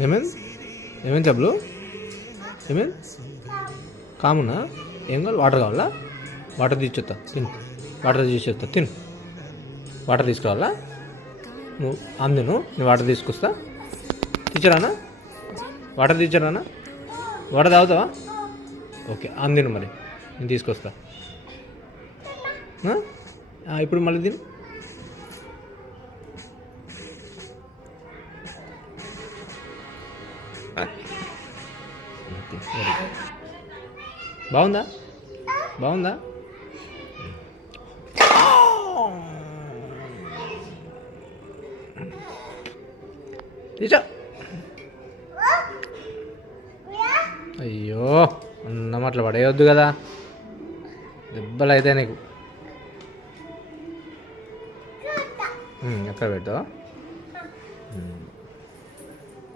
ఏమైంది ఏమైంది చెప్పులు ఏమైంది కామున్నా ఏం కావాలి వాటర్ కావాలా వాటర్ తీసుకొస్తా తిను వాటర్ తీసుకొస్తా తిను వాటర్ తీసుకురావాలా నువ్వు అందిను నేను వాటర్ తీసుకొస్తా తీచ్చరానా వాటర్ తీచ్చరానా వాటర్ తాగుతావా ఓకే అందిను మరి నేను తీసుకొస్తా ఇప్పుడు మళ్ళీ తిను బాగుందా బాగుందా తీసా అయ్యో అన్నం అట్లా పడేయొద్దు కదా దెబ్బలు అయితే నీకు ఎక్కడ పెట్టావా